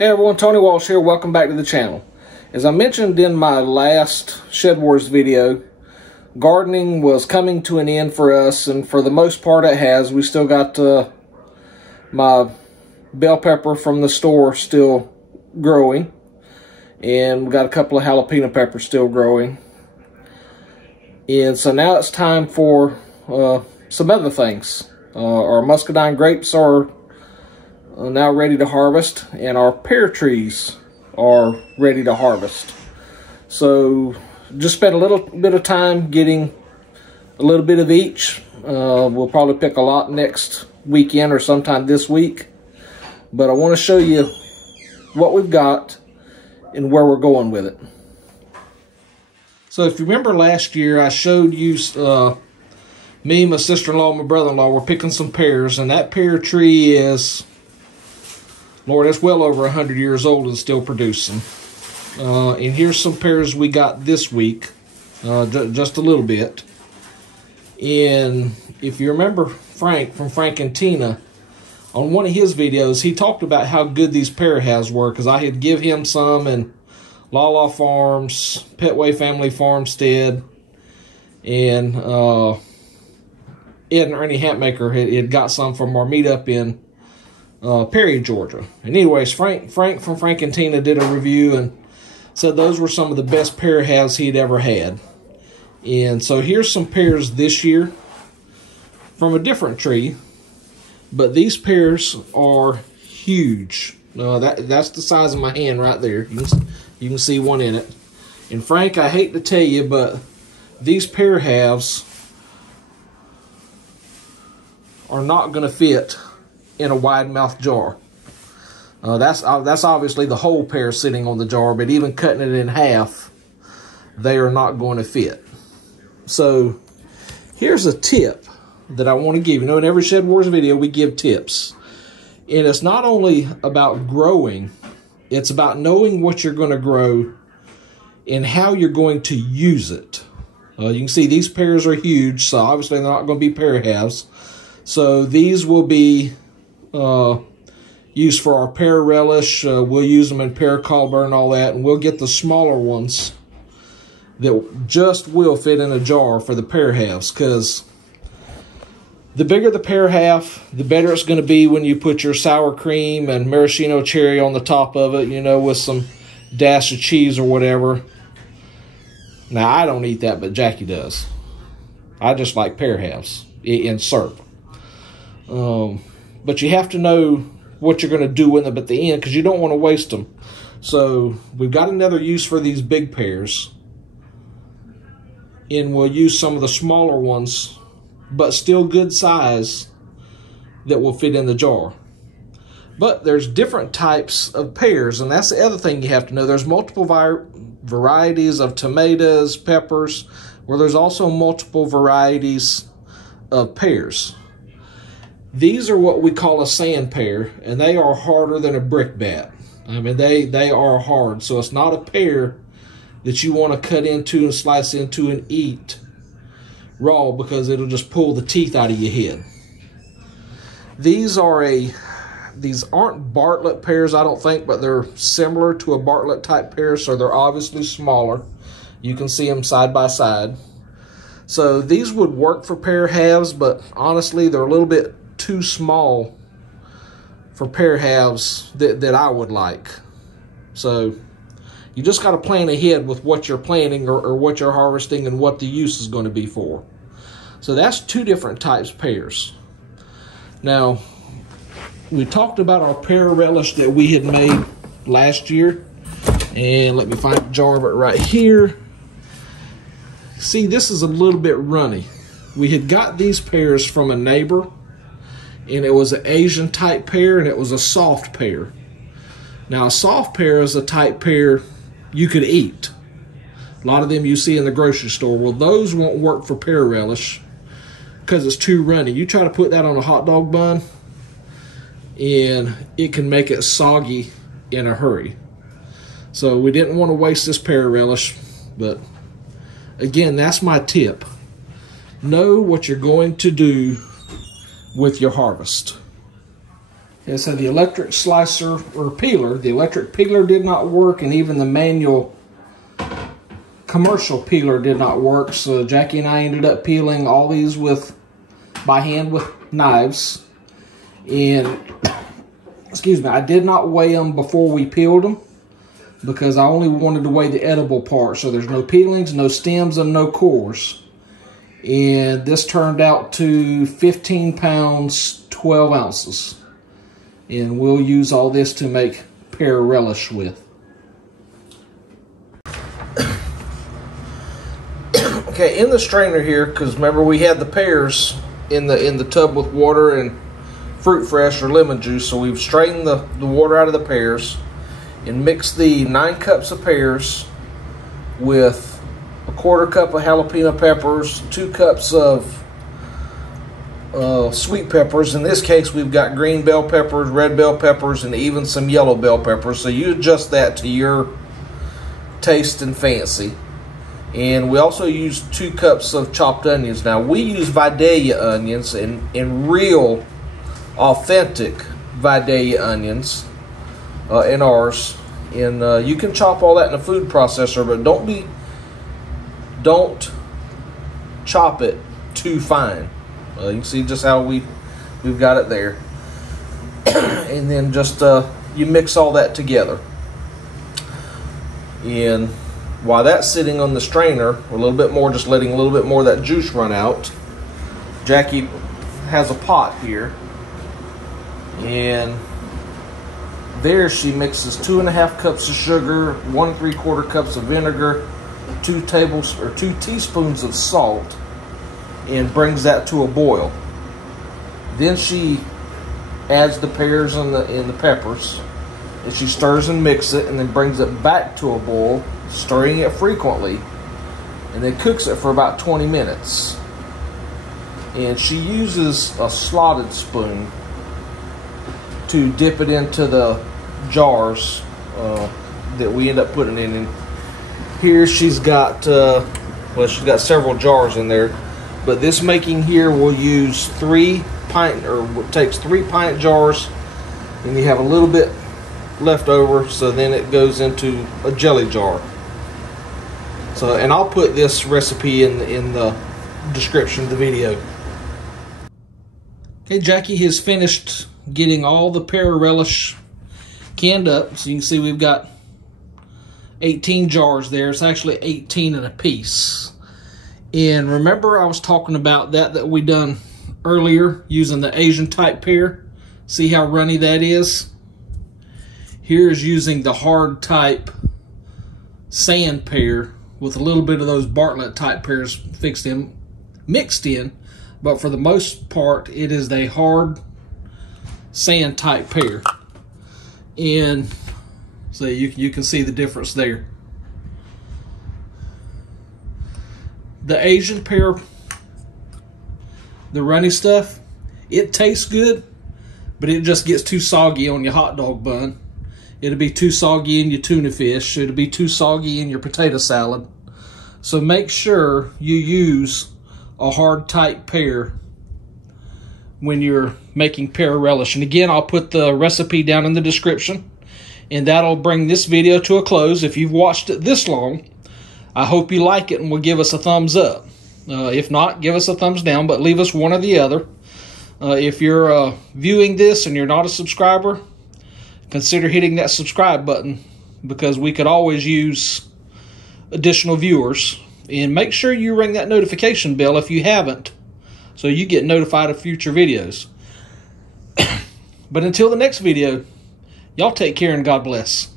Hey everyone, Tony Walsh here. Welcome back to the channel. As I mentioned in my last ShedWars video, gardening was coming to an end for us, and for the most part it has. We still got my bell pepper from the store still growing, and we got a couple of jalapeno peppers still growing. And so now it's time for some other things. Our muscadine grapes are now ready to harvest, and our pear trees are ready to harvest. So just spent a little bit of time getting a little bit of each. We'll probably pick a lot next weekend or sometime this week, but I want to show you what we've got and where we're going with it. So if you remember last year, I showed you me, my sister-in-law, and my brother-in-law were picking some pears, and that pear tree is, Lord, it's well over 100 years old and still producing. And here's some pears we got this week, just a little bit. And if you remember Frank from Frank and Tina, on one of his videos, he talked about how good these pear halves were, because I had give him some in Lala Farms, Petway Family Farmstead, and Ed and Ernie Hatmaker had got some from our meetup in Perry, Georgia. And anyways, Frank from Frank and Tina did a review and said those were some of the best pear halves he'd ever had. And so here's some pears this year from a different tree, but these pears are huge. That's the size of my hand right there. You can see one in it. And Frank, I hate to tell you, but these pear halves are not going to fit in a wide mouth jar. That's obviously the whole pear sitting on the jar, but even cutting it in half, they are not going to fit. So here's a tip that I want to give. You know, in every ShedWars video, we give tips. And it's not only about growing, it's about knowing what you're going to grow and how you're going to use it. You can see these pears are huge, so obviously they're not going to be pear halves. So these will be used for our Pear Relish. We'll use them in pear cobbler and all that, and we'll get the smaller ones that just will fit in a jar for the pear halves, because the bigger the pear half, the better it's going to be when you put your sour cream and maraschino cherry on the top of it, you know, with some dash of cheese or whatever. Now, I don't eat that, but Jackie does. I just like pear halves in syrup. But you have to know what you're going to do with them at the end, because you don't want to waste them. So we've got another use for these big pears, and we'll use some of the smaller ones, but still good size, that will fit in the jar. But there's different types of pears, and that's the other thing you have to know. There's multiple varieties of tomatoes, peppers, where there's also multiple varieties of pears. These are what we call a sand pear, and they are harder than a brickbat. I mean, they are hard, so it's not a pear that you want to cut into and slice into and eat raw, because it'll just pull the teeth out of your head. These aren't Bartlett pears, I don't think, but they're similar to a Bartlett type pear, so they're obviously smaller. You can see them side by side. So these would work for pear halves, but honestly, they're a little bit too small for pear halves that I would like. So you just got to plan ahead with what you're planting or what you're harvesting and what the use is going to be for. So that's two different types of pears. Now, we talked about our pear relish that we had made last year, and let me find a jar of it right here. See, this is a little bit runny. We had got these pears from a neighbor, and it was an Asian type pear, and it was a soft pear. Now, a soft pear is a type pear you could eat. A lot of them you see in the grocery store. Well, those won't work for pear relish because it's too runny. You try to put that on a hot dog bun, and it can make it soggy in a hurry. So we didn't want to waste this pear relish, but again, that's my tip. Know what you're going to do with your harvest. Okay, so the electric slicer or peeler, the electric peeler did not work, and even the manual commercial peeler did not work. So Jackie and I ended up peeling all these by hand with knives. And excuse me, I did not weigh them before we peeled them, because I only wanted to weigh the edible part. So there's no peelings, no stems, and no cores. And this turned out to 15 pounds, 12 ounces. And we'll use all this to make pear relish with. Okay, in the strainer here, because remember we had the pears in the tub with water and fruit fresh or lemon juice, so we've strained the water out of the pears and mixed the 9 cups of pears with a 1/4 cup of jalapeno peppers, 2 cups of sweet peppers. In this case, we've got green bell peppers, red bell peppers, and even some yellow bell peppers. So you adjust that to your taste and fancy. And we also use 2 cups of chopped onions. Now, we use Vidalia onions and real, authentic Vidalia onions in ours. And you can chop all that in a food processor, but don't chop it too fine. You can see just how we've got it there. And then just you mix all that together. And while that's sitting on the strainer, a little bit more, just letting a little bit more of that juice run out, Jackie has a pot here. And there she mixes 2½ cups of sugar, 1 3/4 cups of vinegar, 2 teaspoons of salt, and brings that to a boil. Then she adds the pears and the peppers, and she stirs and mixes it, and then brings it back to a boil, stirring it frequently, and then cooks it for about 20 minutes. And she uses a slotted spoon to dip it into the jars that we end up putting it in. Here she's got she's got several jars in there. But this making here will use 3 pint, or takes 3 pint jars, and you have a little bit left over, so then it goes into a jelly jar. So, and I'll put this recipe in the description of the video. Okay, Jackie has finished getting all the pear relish canned up. So you can see we've got 18 jars there. It's actually 18 in a piece. And remember I was talking about that we done earlier using the Asian type pear. See how runny that is? Here's using the hard type sand pear with a little bit of those Bartlett type pears mixed in. But for the most part, it is a hard sand type pear. And so you can see the difference there. The Asian pear, the runny stuff, it tastes good, but it just gets too soggy on your hot dog bun. It'll be too soggy in your tuna fish. It'll be too soggy in your potato salad. So make sure you use a hard type pear when you're making pear relish. And again, I'll put the recipe down in the description, and that'll bring this video to a close. If you've watched it this long, I hope you like it and will give us a thumbs up. If not, give us a thumbs down, but leave us one or the other. If you're viewing this and you're not a subscriber, consider hitting that subscribe button, because we could always use additional viewers. And make sure you ring that notification bell if you haven't, so you get notified of future videos. But until the next video, y'all take care and God bless.